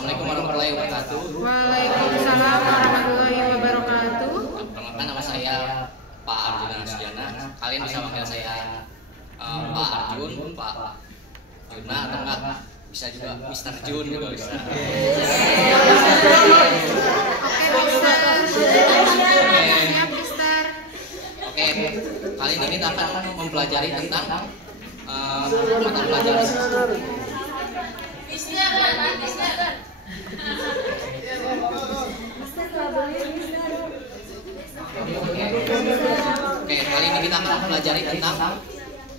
Assalamualaikum warahmatullahi wabarakatuh. Waalaikumsalam warahmatullahi wabarakatuh. Perkenalkan, nama saya Pak Arjuna Asdiana. Kalian bisa panggil saya Pak Arjun, Pak Juna, atau enggak bisa juga Mister Jun juga bisa. Oke, Mister. Siap, Mister. Oke, kali ini kita akan mempelajari tentang mata pelajaran. Oke, kali ini kita akan mempelajari tentang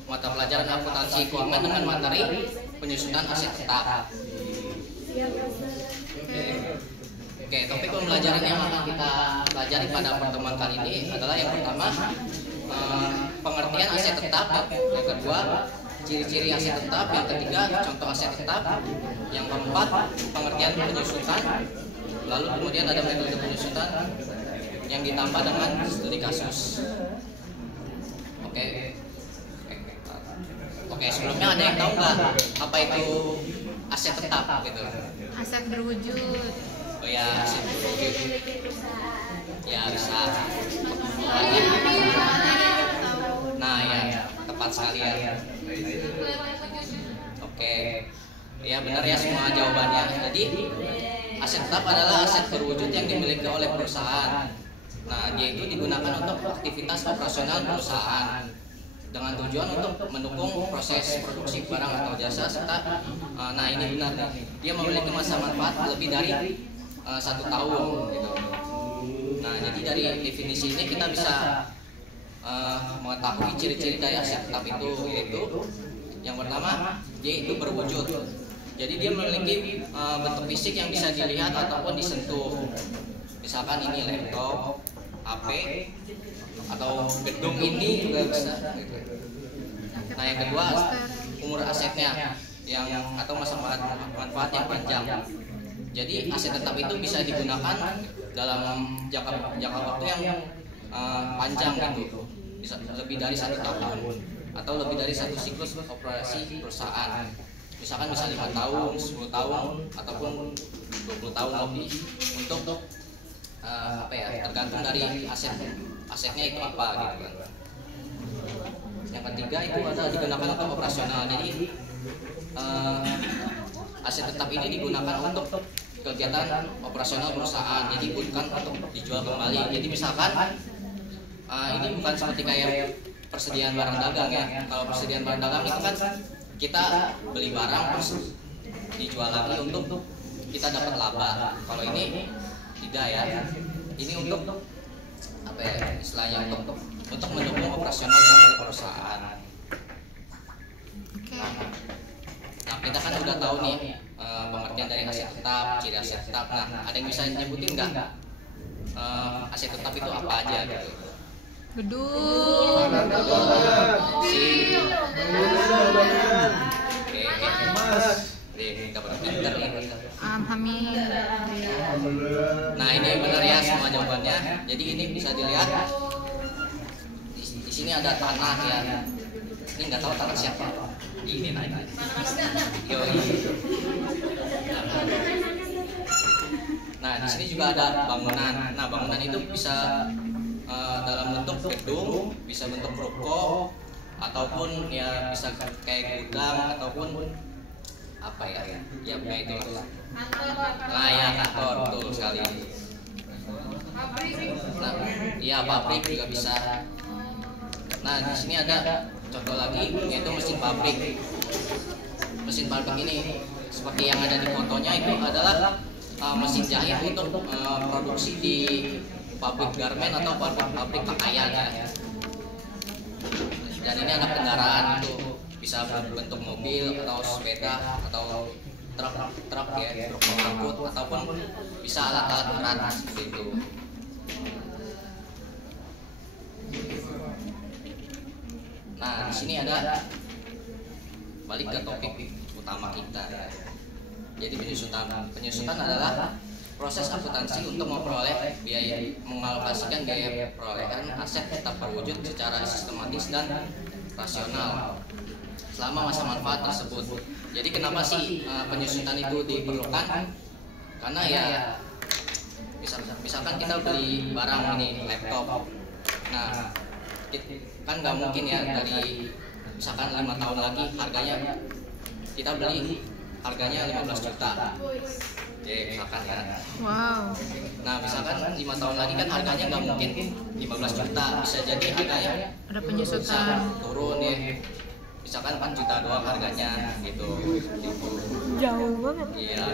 mata pelajaran akuntansi keuangan dengan materi penyusunan aset tetap. Oke, topik pembelajaran yang akan kita pelajari pada pertemuan kali ini adalah yang pertama, pengertian aset tetap, yang kedua, ciri-ciri aset tetap, yang ketiga, contoh aset tetap, yang keempat, pengertian penyusutan, lalu kemudian ada metode penyusutan yang ditambah dengan studi kasus. Oke, sebelumnya ada yang tahu nggak apa itu aset tetap gitu? Aset berwujud. Oh ya, aset berwujud. Ya bisa. Nah ya, tepat sekali ya. Oke, ya benar ya semua jawabannya. Jadi aset tetap adalah aset berwujud yang dimiliki oleh perusahaan. Nah, dia itu digunakan untuk aktivitas operasional perusahaan dengan tujuan untuk mendukung proses produksi barang atau jasa serta nah ini benar nih, dia memiliki masa manfaat lebih dari 1 tahun gitu. Nah, jadi dari definisi ini kita bisa mengetahui ciri-ciri dari aset tetap itu, yaitu yang pertama, dia itu berwujud. Jadi dia memiliki bentuk fisik yang bisa dilihat ataupun disentuh. Misalkan ini laptop, HP, atau gedung ini juga bisa gitu. Nah, yang kedua, umur asetnya yang atau masa manfaat yang panjang. Jadi aset tetap itu bisa digunakan dalam jangka waktu yang panjang gitu, bisa lebih dari 1 tahun atau lebih dari 1 siklus operasi perusahaan. Misalkan bisa 5 tahun, 10 tahun, ataupun 20 tahun lebih untuk tergantung dari asetnya itu apa gitu kan. Yang ketiga itu adalah digunakan untuk operasional. Jadi aset tetap ini digunakan untuk kegiatan operasional perusahaan. Jadi bukan untuk dijual kembali. Jadi misalkan ini bukan seperti kayak persediaan barang dagang ya. Kalau persediaan barang dagang itu kan kita beli barang terus dijual lagi untuk kita dapat laba. Kalau ini tidak ya. Ini untuk apa ya istilahnya, untuk mendukung operasional dari perusahaan. Nah, kita kan udah tahu nih pengertian dari aset tetap, ciri aset tetap. Nah, ada yang bisa nyebutin nggak aset tetap itu apa aja gitu? Gedung. Amin. Nah, ini benar ya semua jawabannya. Jadi ini bisa dilihat di sini ada tanah ya. Ini nggak tahu tanah siapa. Ini nanya. Nah, di sini juga ada bangunan. Nah, bangunan itu bisa dalam bentuk gedung, bisa bentuk ruko, ataupun ya bisa kayak gudang ataupun apa ya kayak itu. Nah ya, kantor, betul sekali. Nah, iya pabrik juga bisa. Nah, di sini ada contoh lagi, yaitu mesin pabrik. Mesin pabrik ini seperti yang ada di fotonya itu adalah mesin jahit untuk produksi di pabrik garmen atau pabrik pakaian ya. Dan ini ada kendaraan, itu bisa berbentuk mobil atau sepeda atau truk ya, truk pengangkut, ataupun bisa alat-alat berat seperti itu. Nah, di sini ada, balik ke topik utama kita ya. Jadi penyusutan adalah proses akuntansi untuk memperoleh biaya, mengalokasikan biaya perolehan aset tetap berwujud secara sistematis dan rasional selama masa manfaat tersebut. Jadi kenapa sih penyusutan itu diperlukan? Karena ya misalkan kita beli barang ini laptop, nah kan nggak mungkin ya dari misalkan 5 tahun lagi harganya kita beli harganya 15 juta. Oke, misalkan ya. Wow. Nah, misalkan 5 tahun lagi kan harganya nggak mungkin 15 juta, bisa jadi harganya Ada bisa penyusutan. turun ya. Misalkan 4 juta doang harganya gitu. Jauh banget. Iya.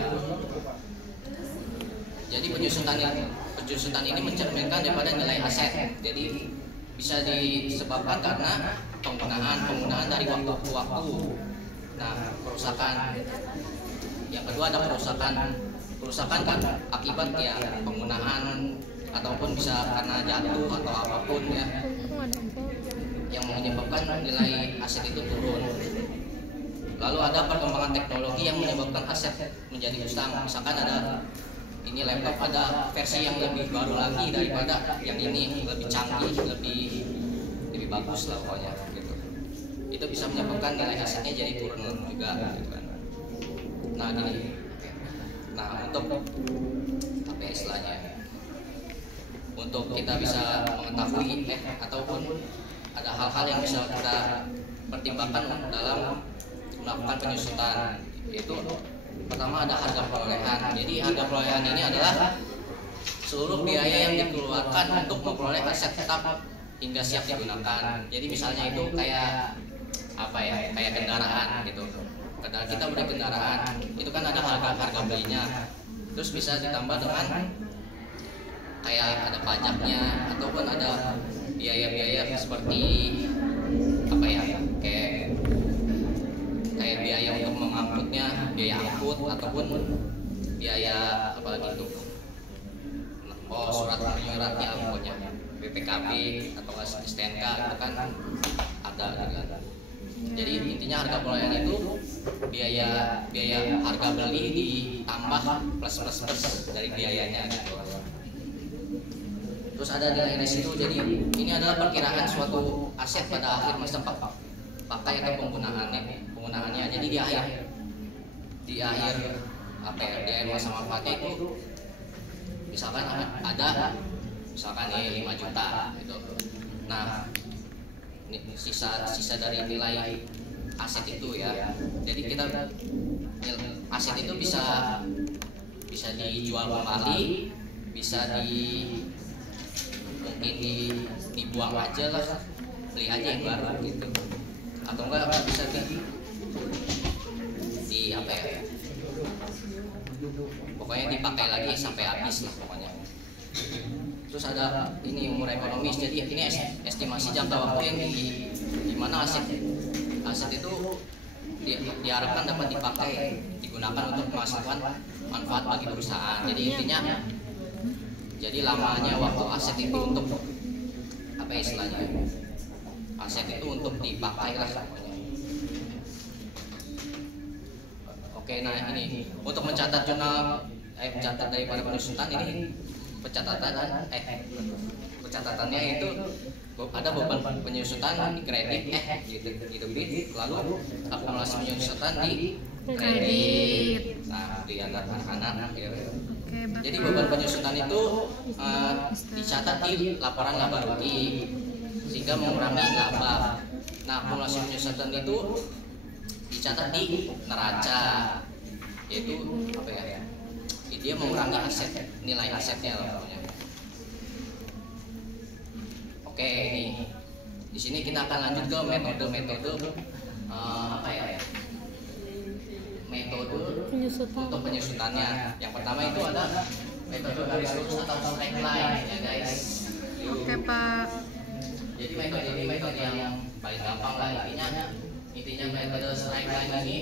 Jadi penyusutan ini mencerminkan daripada nilai aset. Jadi bisa disebabkan karena penggunaan dari waktu ke waktu. Nah, kerusakan. Yang kedua ada kerusakan kan akibat ya penggunaan ataupun bisa karena jatuh atau apapun ya yang menyebabkan nilai aset itu turun. Lalu ada perkembangan teknologi yang menyebabkan aset menjadi usang. Misalkan ada ini laptop ada versi yang lebih baru lagi daripada yang ini, lebih canggih, lebih bagus lah pokoknya gitu. Itu bisa menyebabkan nilai asetnya jadi turun juga gitu kan. Nah gini, untuk apa ya istilahnya? Untuk kita bisa mengetahui ataupun ada hal-hal yang bisa kita pertimbangkan dalam melakukan penyusutan, yaitu pertama ada harga perolehan. Jadi harga perolehan ini adalah seluruh biaya yang dikeluarkan untuk memperoleh aset tetap hingga siap digunakan. Jadi misalnya itu kayak apa ya, kayak kendaraan gitu. Kita beli kendaraan, itu kan ada harga belinya. Terus bisa ditambah dengan kayak ada pajaknya ataupun ada biaya-biaya seperti apa ya, kayak biaya untuk mengangkutnya, biaya angkut ataupun biaya apa gitu. Oh, surat menyuratnya pokoknya BPKB atau STNK itu kan ada gitu kan. Jadi intinya harga perolehan itu biaya harga beli ditambah plus dari biayanya gitu. Terus ada nilai resiko. Jadi ini adalah perkiraan suatu aset pada akhir masa pakai atau penggunaannya. Jadi di akhir apa ya, di akhir masa manfaatnya itu misalkan ada misalkan 5 juta gitu. Nah, sisa dari nilai aset itu ya. Jadi kita aset itu bisa dijual kembali, bisa mungkin dibuang aja lah, beli aja yang baru gitu, atau enggak bisa di apa ya, pokoknya dipakai lagi sampai habis lah pokoknya. Terus ada ini umur ekonomis. Jadi ini estimasi jangka waktu yang di mana aset itu diharapkan dapat digunakan untuk menghasilkan manfaat bagi perusahaan. Jadi intinya, jadi lamanya waktu aset itu untuk apa istilahnya? Aset itu untuk dipakai lah pokoknya. Oke, nah ini untuk mencatat jurnal mencatat daripada penyusutan ini pencatatannya itu ada beban penyusutan di kredit di debit, lalu akumulasi penyusutan di kredit. Nah, di anak-anak ya. Jadi beban penyusutan itu dicatat di laporan laba rugi sehingga mengurangi laba. Nah, akumulasi penyusutan itu dicatat di neraca, yaitu apa ya? Dia mengurangi nilai asetnya lah pokoknya. Oke, di sini kita akan lanjut ke metode apa ya? Metode untuk penyusutannya. Yang pertama itu ada metode garis lurus atau straight line ya guys. Oke Pak. Jadi metode ini metode yang paling gampang lah intinya metode straight line ini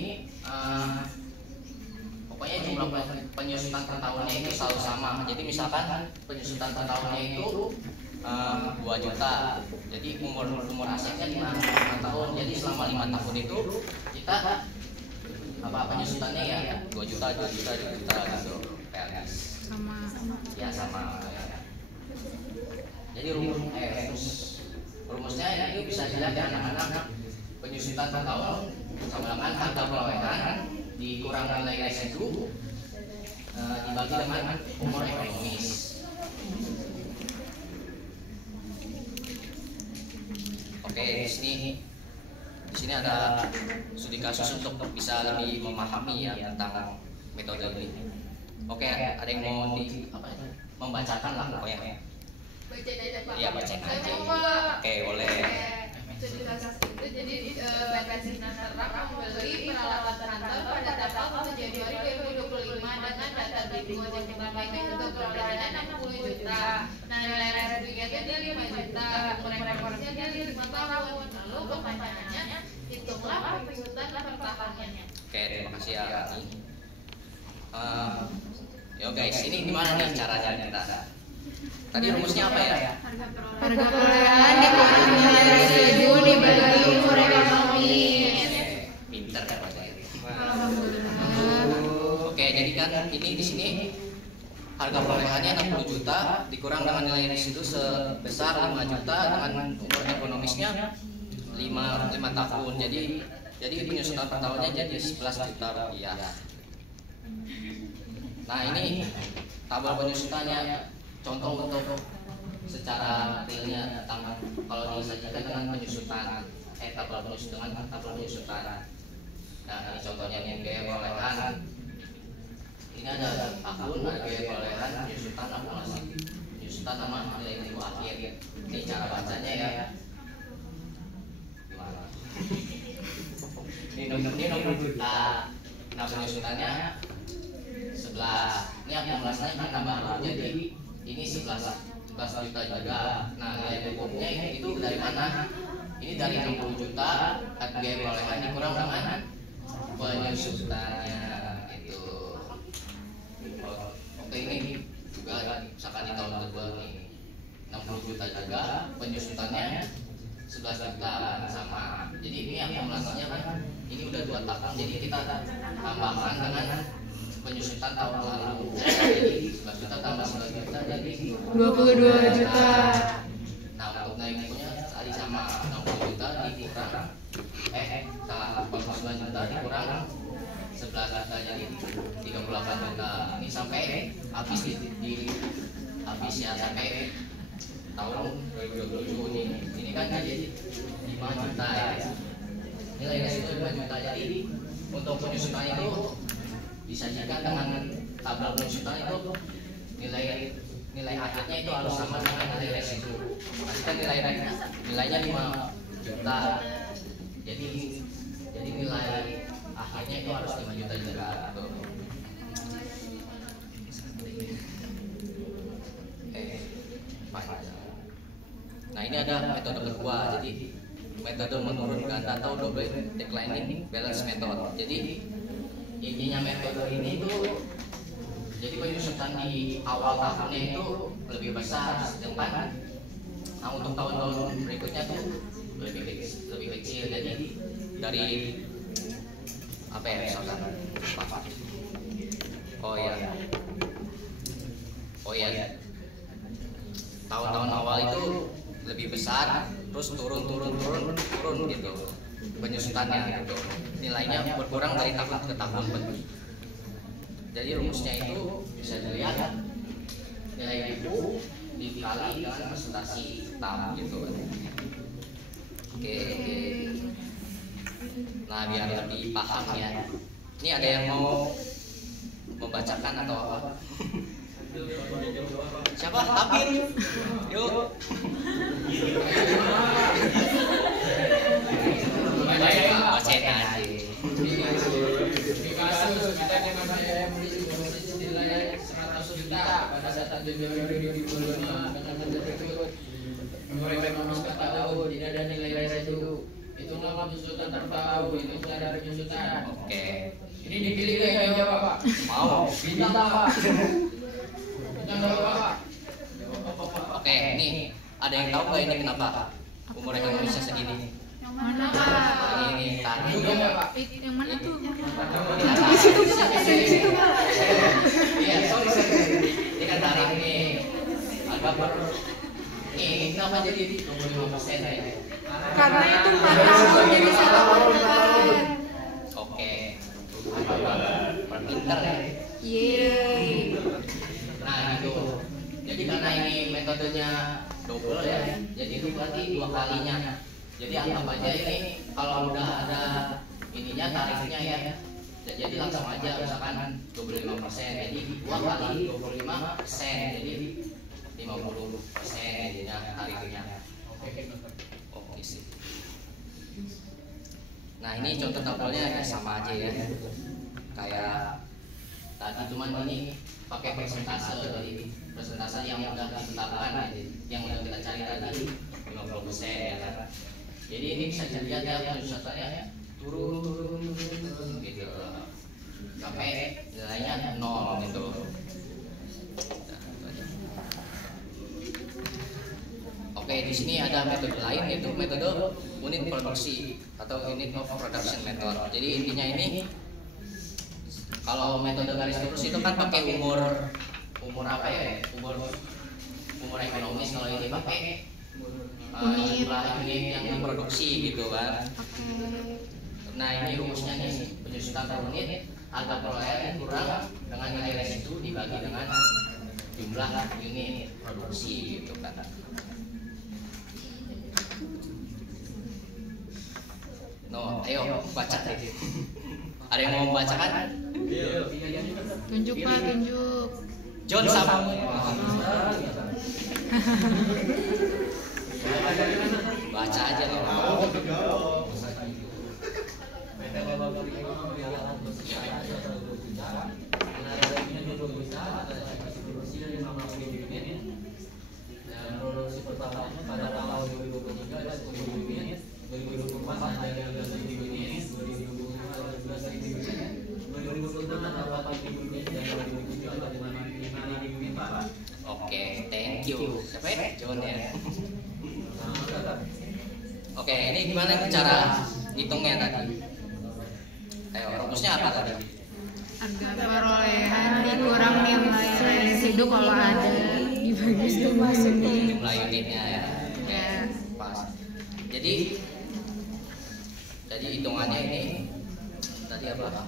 pokoknya jumlah penyusutan per tahunnya itu selalu sama. Jadi misalkan penyusutan per tahunnya itu 2 juta. Jadi umur asetnya 5 tahun. Jadi selama 5 tahun itu kita penyusutannya ya 2 juta gitu. Sama. Ya sama. Jadi rumusnya itu bisa dilihat ya anak-anak. Penyusutan per tahun sama dengan harga perolehan dikurang nilai residu dibagi lagi dengan umur ekonomis. Oke, di sini ada studi kasus untuk bisa lebih memahami ya tentang metode ini. Oke, ada yang mau membacakan lah pokoknya. Iya, bacain aja. Oke, boleh. Studi kasus itu jadi PT Sinaterra membeli peralatan kantor pada tanggal 1 Januari 2025 dengan data BPO yang dipakai untuk perolehan 60 juta. Nah, nilai restitusinya itu 5 juta, rekornya dari 5 tahun. Lalu pertanyaannya, hitunglah penghutang per tahunnya. Oke, terima kasih ya. Yo guys, ini gimana nih caranya kita? Tadi rumusnya apa ya? Harga perolehan dikurang nilai residu dibagi umur ekonomis. Pinter ya Pak. Alhamdulillah. Oke, jadi kan ini di sini harga perolehannya 60 juta dikurang dengan nilai residu sebesar 5 juta dengan umur ekonomisnya 5 tahun. Jadi penyusutan per tahunnya jadi 11 juta rupiah. Nah, ini tabel penyusutannya. Contoh untuk secara realnya tentang kalau disajikan dengan penyusutan tabel penyusutan. Nah, ini contohnya ini biaya perolehan. Ini ada akun, ada biaya perolehan, penyusutan akumulasi, penyusutan sama nilai minggu akhir. Ini cara bacanya ya. Gimana? Ini nomor juta. Nah, penyusutannya 11. Ini akumulasinya kan tambah jadi ini 11 juta juga. Nah, nilai pokoknya itu dari mana? Ini dari 60 juta biaya perolehan dikurang dengan penyusutannya itu. Oke, ini juga misalkan di tahun kedua nih 60 juta juga, penyusutannya 11 juta sama. Jadi ini akumulasinya kan ini udah 2 tahun, jadi kita tambahkan dengan penyusutan tahun lalu. Jadi 11 juta tambah 11 juta jadi 22 juta. Nah, untuk naik punya tadi sama 60 juta dikurang 49 juta dikurang 11 juta jadi 38 juta. Ini sampai habis di habis ya sampai tahun 2027 ini. Ini kan jadi 5 juta ya. Nilai residu 5 juta jadi untuk penyusutan itu disajikan dengan tabel penyusutan itu nilai akhirnya itu harus sama dengan nilai residu. Pastikan nilainya 5 juta. Jadi nilai akhirnya itu harus 5 juta juga. Nah, ini ada metode kedua. Jadi metode menurunkan atau double declining balance method. Jadi intinya metode ini tuh jadi penyusutan di awal tahunnya itu lebih besar, sedangkan nah untuk tahun-tahun berikutnya tuh lebih kecil. Jadi dari apa ya misalkan tahun-tahun awal itu lebih besar, terus turun gitu penyusutannya gitu. Nilainya berkurang dari tahun ke tahun. Jadi rumusnya itu bisa dilihat nilai ibu dikali dengan presentasi hitam gitu. Oke. Nah, biar lebih paham ya. Ini ada yang mau membacakan atau apa? Siapa? Tabir. Yuk. Bacain aja. Di kasus kita dengan saya memiliki posisi nilai 100 juta pada saat 1 Januari 2025 dengan metode berikut. Umur ekonomis per tahun tidak ada nilai residu. Itu nama penyusutan per tahun, itu cara penyusutan. Oke. Ini dipilih yang jawab Pak. Mau. Bintang Pak. Bintang Pak. Oke, ini ada yang tahu nggak ini kenapa umur ekonomisnya segini? Yang mana Pak? Ini tadi. Yang mana tuh? Di situ Pak. Iya, sorry. Ini kan tarif nih. Agak ini kenapa jadi 25% ya? Karena itu 4 tahun jadi 1 bulan. Oke. Pinter ya. Yeay. Jadi karena ini metodenya double ya, jadi itu berarti 2 kalinya. Jadi anggap aja ini kalau udah ada ininya tarifnya ya, jadi langsung aja misalkan 25%, jadi 2 kali 25%, jadi 50% jadinya tarifnya. Oke sih. Nah ini contoh tabelnya sama aja ya, kayak tadi, cuman ini pakai persentase. Jadi persentase yang udah ditetapkan, yang udah kita cari tadi 50% ya kan. Jadi ini bisa dilihat ya persentasenya turun gitu sampai nilainya 0 gitu. Oke, di sini ada metode lain yaitu metode unit produksi atau unit of production method. Jadi intinya ini, kalau metode garis lurus itu kan pakai umur apa ya? Umur ekonomis. Kalau ini pakai jumlah unit yang diproduksi gitu kan. Nah ini rumusnya nih, penyusutan per unit harga perolehan kurang dengan nilai residu dibagi dengan jumlah unit produksi gitu kan. No, ayo baca deh. Ada yang mau membacakan? Tunjuk Pak, tunjuk. John sama. Baca aja nih. Pada tahun 2023 ada 10 unit, 2024 ada 12.000 unit, 2025 unit, 2026 ada 8.000 unit, dan 2027 ada 5.000 unit Pak. Oke, thank you. Siapa ya? John ya. Oke, ini gimana nih cara ngitungnya tadi? Ayo, rumusnya apa tadi? Harga perolehan dikurang nilai residu kalau ada dibagi jumlah unit. Jumlah unitnya ya. Oke, pas. Jadi hitungannya ini tadi apa?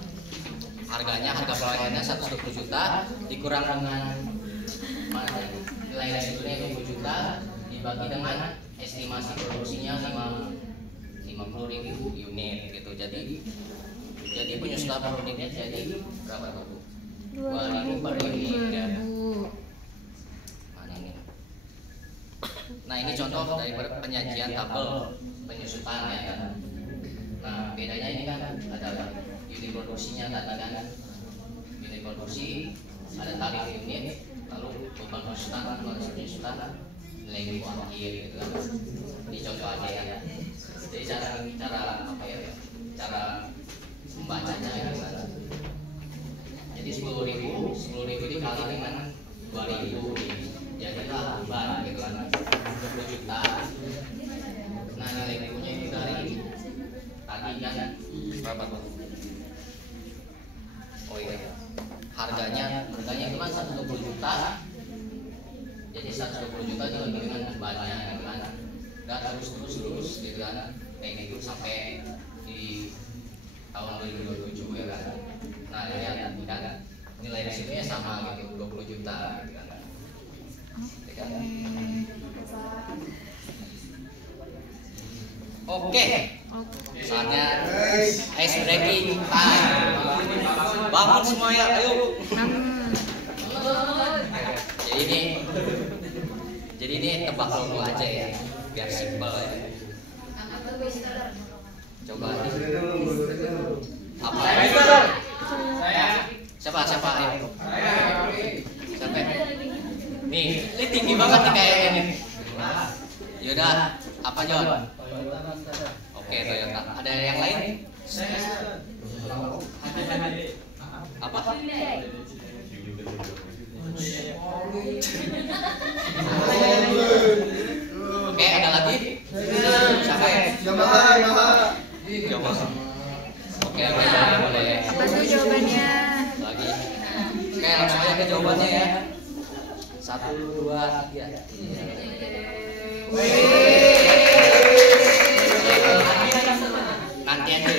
Harga perolehannya 120 juta dikurang dengan nilai residunya 20 juta dibagi dengan estimasi produksinya 50.000 unit gitu. Jadi penyusutan per unitnya jadi berapa tuh? 2.000 per unit ya. Mana ini? Nah ini contoh dari penyajian tabel penyusutan ya kan. Nah bedanya ini kan ada unit produksinya tadi kan. Unit produksi ada tarif unit, lalu beban penyusutan nilai akhir gitu kan. Ini contoh aja ya. Jadi cara apa ya? Cara membacanya gitu kan. Jadi 10.000 dikali dengan 2.000 jadilah beban gitu kan, 20 juta. Nah nilai ribunya itu dari tadi kan berapa tuh? Oh iya, harganya itu kan 120 juta. Jadi 120 juta dibagi dengan bebannya gitu kan. Nggak terus gitu kan, kayak gitu sampai di tahun 2027 ya kan. Nah lihat kan nilai resikonya sama gitu, 20 juta gitu kan. Ya kan? Oke, saatnya ice breaking time. Bangun semuanya, ayo. Jadi ini tebak logo aja ya, biar simpel ya. Coba apa? Siapa? Ayo. Siapa? Nih, ini tinggi banget nih kayaknya nih. Yaudah, apa John? Oke, Toyota. Ada yang lain? Apa? Oke, ada lagi? Siapa? Yamaha. Oke, boleh. Apa tuh jawabannya? Lagi. Oke, langsung aja ke jawabannya ya. 1, 2, 3. Nanti aja.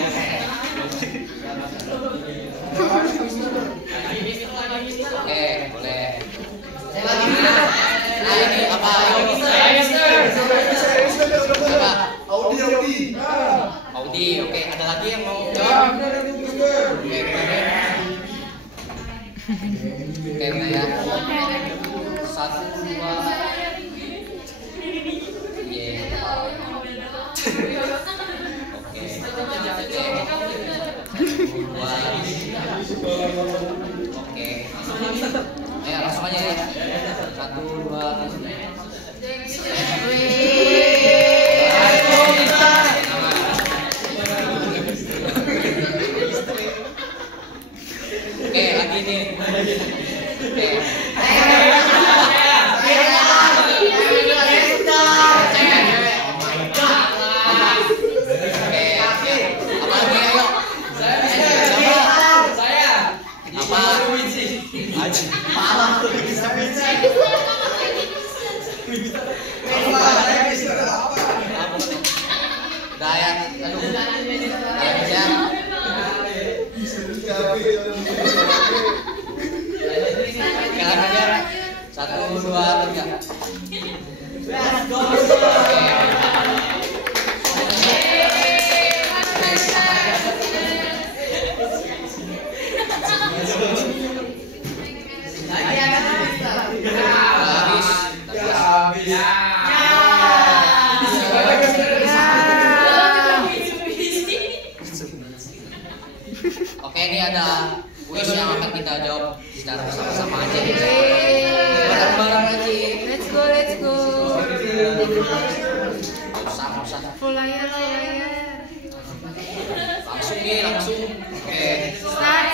Oke, boleh. Oke, udah ya. 1, 2. Oke. Ayo langsung aja ya. 1, 2. Oke, lagi nih. Oke. Daya, aduh. Ya. Sekarang 1, 2, 3. Oke, ini ada kuis yang akan kita jawab secara bersama-sama aja. Bareng-bareng aja. Let's go, let's go. Usah. Full layar. Langsung nih, langsung. Oke. Start.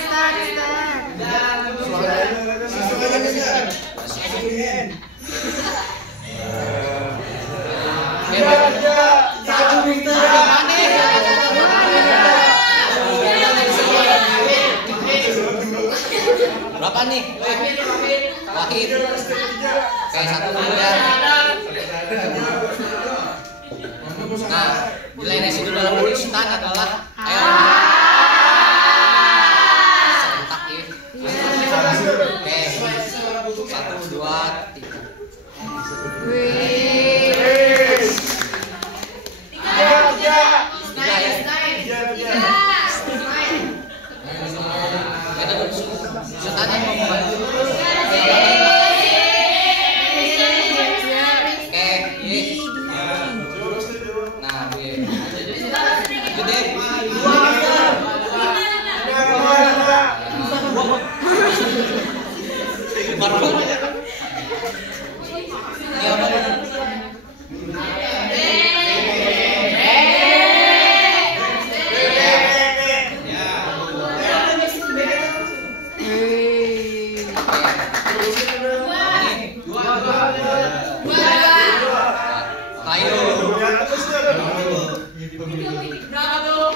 Berapa nih? Wahid. Oke, 1 dulu ya. Nah, nilai residu dalam penyusutan adalah ayo. Serentak ya. Oke. 1, 2, 3. Sutannya mau membantu. Oke, ye. Nah, ye. Lanjut deh. Baru. Ini apa nih?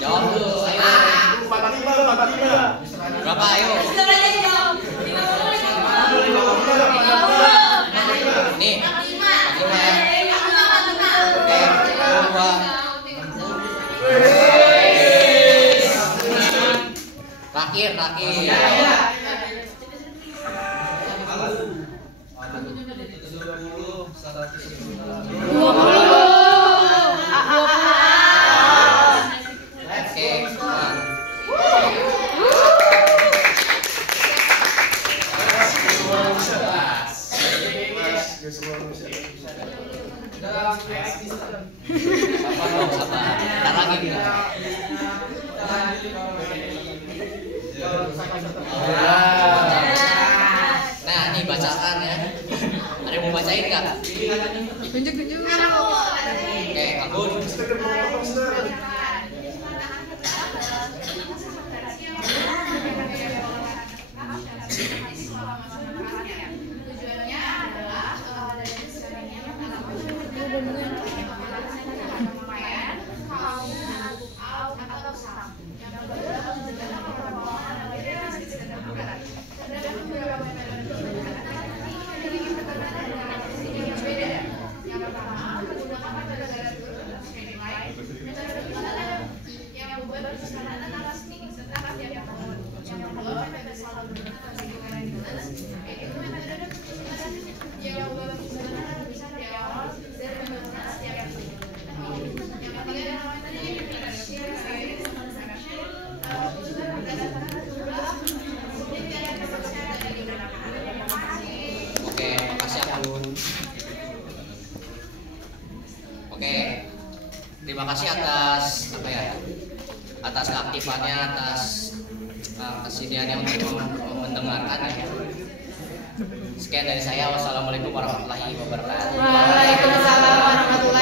Jawab dulu, ayo. 45. Berapa, ayo? Nih, 45 ya. Oke, 2. Terakhir. Nah, ini bacakan ya. Ada yang mau bacain nggak? Tunjuk. Oke, Agun. Tujuannya adalah dari eksperimen pemakaian kaum atau sam yang berbeda dengan permohonan terdapat beberapa metode yang berbeda. Yang pertama, menggunakan metode streamline. Metode Terima kasih atas atas keaktifannya, atas kesediaannya untuk mendengarkan. Sekian dari saya. Wassalamualaikum warahmatullahi wabarakatuh. Waalaikumsalam warahmatullahi